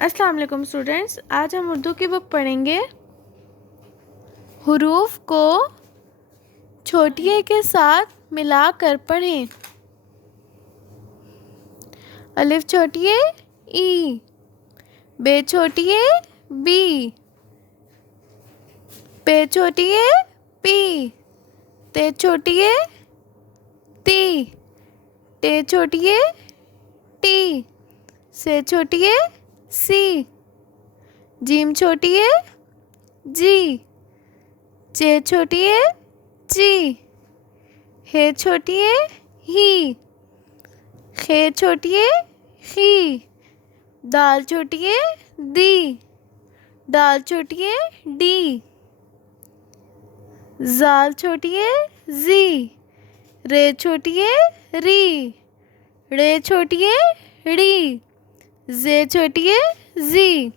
अस्सलाम वालेकुम स्टूडेंट्स, आज हम उर्दू की बुक पढ़ेंगे। हुरूफ को छोटी ए के साथ मिलाकर पढ़ें। अलिफ छोटी ए ई, बे छोटी ए बी, पे छोटी ए पी, ते छोटी ए ती, टे छोटी ए टी, से छोटी ए सी, जीम छोटी है जी, चे छोटी है जी, हे छोटी है ही, खे छोटी है ही, दाल छोटी है दी, दाल छोटी है डी, जाल छोटी है जी, रे छोटी है री, रे छोटी है ड़ी, जे छोटी है जी।